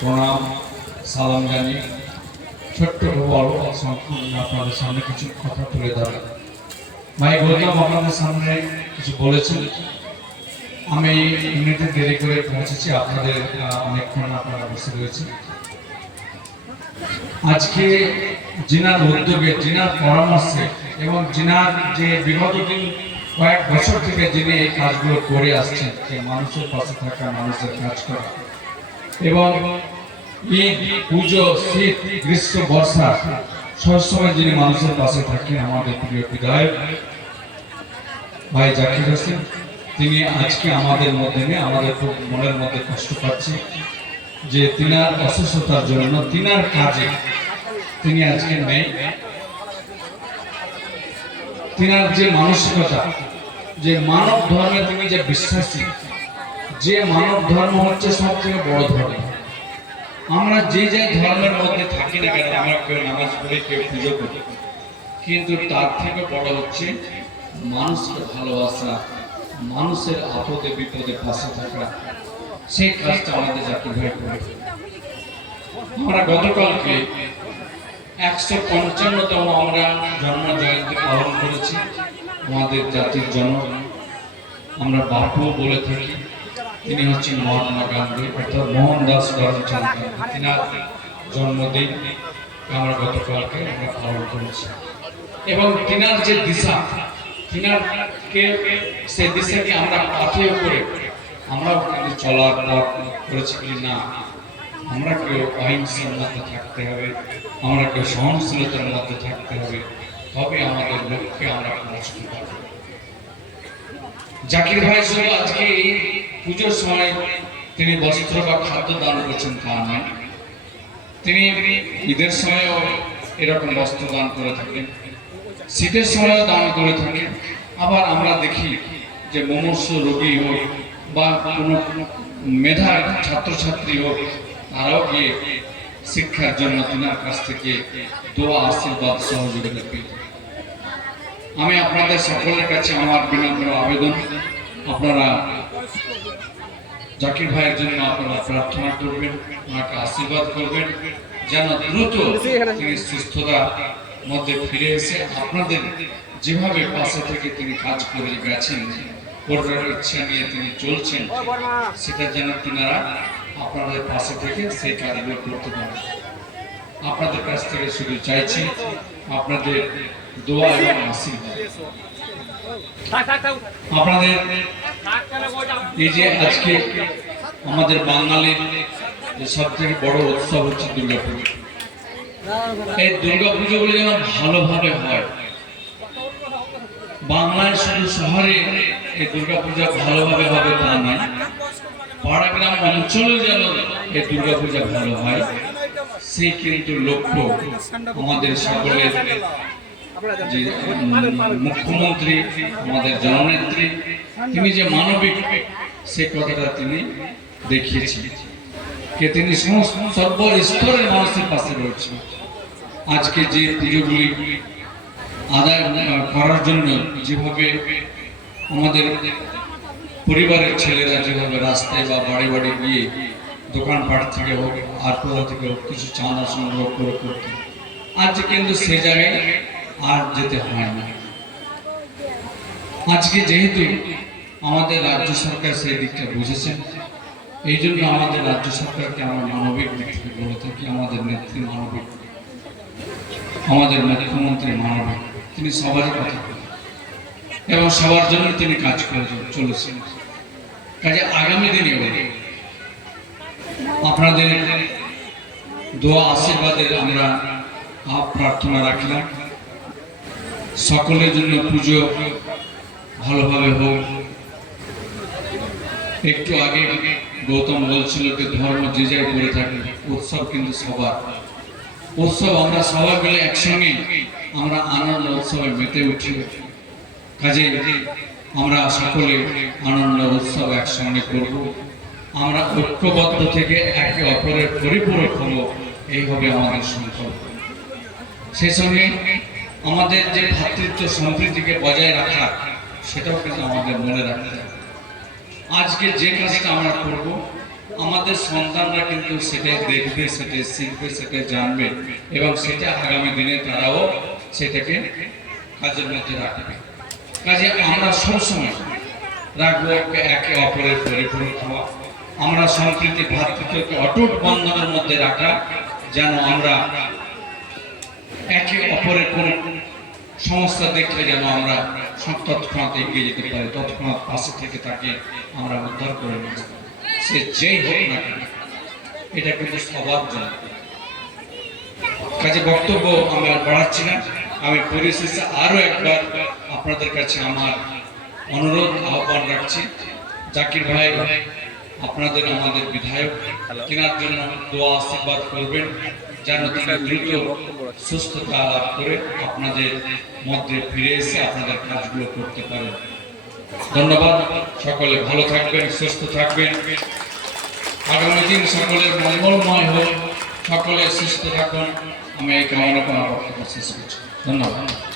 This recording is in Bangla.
প্রণাম সালাম জানিয়ে ছোট্ট বড় সম্পূর্ণ আপনাদের সামনে কিছু কথা তুলে ধরা। ভাই গৌতম, আপনাদের সামনে কিছু বলেছেন? আমি এমনিতে দেরি করে পৌঁছেছি, আপনাদের অনেকক্ষণ আপনারা বসে রয়েছেন। আজকে জিনার উদ্যোগে, জিনার পরামর্শে এবং জিনার যে বিগত দিন, কয়েক বছর থেকে যিনি এই কাজগুলো করে আসছেন, যে মানুষের পাশে থাকা মানুষের কাজ করা এবং ঈদ পুজো, শীত, গ্রীষ্ম, বর্ষা সবসময় যিনি মানুষের পাশে থাকেন আমাদের প্রিয় বিধায়ক ভাই জাকির হোসেন, তিনি আজকে আমাদের মধ্যে নেই, আমাদের খুব মনের মধ্যে কষ্ট পাচ্ছি যে তিনার অসুস্থতার জন্য, তিনার কাজে তিনি আজকে নেই। তিনার যে মানসিকতা, যে মানব ধর্মে তিনি যে বিশ্বাসী যে মানব ধর্ম হচ্ছে সব থেকে বড় ধর্ম। আমরা যে যে ধর্মের মধ্যে থাকি না কেন, আমরা কেউ নামাজ পড়ি, কেউ পুজো করি। কিন্তু তার থেকে বড় হচ্ছে মানুষকে ভালোবাসা, মানুষের আপদে, বিপদে পাশে থাকা। সেই কাজটা আমাদের জাতীয় ভাই করে। আমরা গতকালকে একশো পঞ্চান্নতম আমরা জন্ম জয়ন্তী পালন করেছি। আমাদের জাতির জন্ম। আমরা বাপু বলে থাকি। তিনি হচ্ছেন মহাত্মা গান্ধী, অর্থাৎ মোহনদাস করমচাঁদ গান্ধী। তিনার জন্মদিন আমরা গতকালকে আমরা পালন করেছি। এবং তিনার যে দিশা, তিনারকে সে দিশাকে আমরা পাথেয় করে আমরাও কিন্তু চলার পথ করেছি কি না, আমরা কেউ অহিংসার মধ্যে থাকতে হবে, আমরা কেউ সহনশীলতার মধ্যে থাকতে হবে, তবে আমাদের লক্ষ্যে আমরা পৌঁছতে পারব। জাকির ভাই শুধু আজকে এই পুজোর সময় তিনি বস্ত্র বা খাদ্য দান করছেন, তা নয় তিনি ঈদের সময়ও এরকম বস্ত্র দান করে থাকেন, শীতের সময়ও দান করে থাকেন আবার আমরা দেখি যে মুমূর্ষ রোগী হোক বা কোনো মেধা ছাত্রছাত্রী হোক, তারাও গিয়ে শিক্ষার জন্য তিনার কাছ থেকে দোয়া, আশীর্বাদ, সহযোগিতা পেয়ে। আমি আপনাদের সকলের কাছে আমার বিনম্র আবেদন, আপনারা জাকির ভাইয়ের জন্য আপনারা প্রার্থনা করবেন ওনাকে আশীর্বাদ করবেন যেন দ্রুত তিনি সুস্থতার মধ্যে ফিরে এসে আপনাদের যেভাবে পাশে থেকে তিনি কাজ করে গেছেন করবার ইচ্ছা নিয়ে তিনি চলছেন সেটা যেন তিনারা আপনাদের পাশে থেকে সেই কাজগুলো করতে পারেন। আপনাদের কাছ থেকে শুধু চাইছি আপনাদের দোয়া এবং আশীর্বাদ। আপনাদের এই যে আজকে আমাদের বাঙালির সব থেকে বড় উৎসব হচ্ছে দুর্গাপুজো। এই দুর্গাপুজোগুলো যেন ভালোভাবে হয়। বাংলায় শুধু শহরে এই দুর্গাপূজা ভালোভাবে হবে তা নয় পাড়া গ্রাম অঞ্চলে যেন এই দুর্গাপূজা ভালো হয়, সেই কিন্তু লক্ষ্য আমাদের সকলের। যে মুখ্যমন্ত্রী, আমাদের জননেত্রী, তিনি যে মানবিক, সে কথাটা তিনি দেখিয়েছেন। কে তিনি সর্ব স্তরের মানুষের পাশে রয়েছেন। আজকে যে পুজোগুলি আদায় করার জন্য যেভাবে আমাদের পরিবারের ছেলেরা যেভাবে রাস্তায় বা বাড়ি বাড়ি গিয়ে দোকানপাট থেকে হোক আর কোথাও থেকে হোক, কিছু চাঁদা সংগ্রহ করে করতে। আজ কিন্তু সে জায়গায় আর যেতে হয় না। আজকে যেহেতু আমাদের রাজ্য সরকার সেই দিকটা বুঝেছেন এই জন্য আমাদের রাজ্য সরকারকে আমরা মানবিক দিক থেকে বলে থাকি, আমাদের নেত্রী মানবিক, আমাদের মুখ্যমন্ত্রী মানবিক, তিনি সবারই কথা। এবং সবার জন্য তিনি কাজ করে চলেছেন। কাজে আগামী দিনে আপনাদের দোয়া, আশীর্বাদের আমরা প্রার্থনা রাখলাম। সকলের জন্য পুজো ভালোভাবে হোক। একটু আগে গৌতম বলছিল যে ধর্ম যে যাই করে থাকে উৎসব কিন্তু সবার। উৎসব আমরা সবাই মিলে একসঙ্গে আমরা আনন্দ উৎসবে মেতে উঠি। কাজে আমরা সকলে আনন্দ উৎসব একসঙ্গে করব। আমরা ঐক্যবদ্ধ থেকে একে অপরের পরিপূরক হব, এই হবে আমাদের সংকল্প। সেই সঙ্গে আমাদের যে ভাতৃত্ব সম্প্রীতিকে বজায় রাখা, সেটাও কিন্তু আমাদের মনে রাখতে হবে। আজকে যে কাজটা আমরা করব, আমাদের সন্তানরা কিন্তু সেটাই দেখবে, সেটাই শিখবে, সেটাই জানবে, এবং সেটা আগামী দিনে তারাও সেটাকে কাজের মধ্যে রাখবে। কাজে আমরা সবসময় রাখব একে অপরের পরিপূরক হওয়া। আমরা সম্প্রীতি, ভাতৃত্বকে অটুট বন্ধনের মধ্যে রাখা, যেন আমরা একে অপরের কোন সমস্যা দেখলে যেন আমরা সব তৎক্ষণাৎ এগিয়ে যেতে পারি, তৎক্ষণাৎ পাশে থেকে তাকে আমরা উদ্ধার করে নিতে সে যেই হোক না কেন, এটা কিন্তু সবার জন্য। কাজে বক্তব্য আমরা বাড়াচ্ছি না। আমি পরিশেষে আরও একবার আপনাদের কাছে আমার অনুরোধ, আহ্বান রাখছি। জাকির ভাই আপনাদের আমাদের বিধায়ক কেনার জন্য দোয়া আশীর্বাদ করবেন যেন তিনি দ্রুত সুস্থতা লাভ করে আপনাদের মধ্যে ফিরে এসে আপনাদের কাজগুলো করতে পারেন। ধন্যবাদ সকলে ভালো থাকবেন সুস্থ থাকবেন। আগামী দিন সকলের মঙ্গলময় হোক সকলে সুস্থ থাকুন। আমি এই কামনা বক্তব্য শেষ করছি। ধন্যবাদ।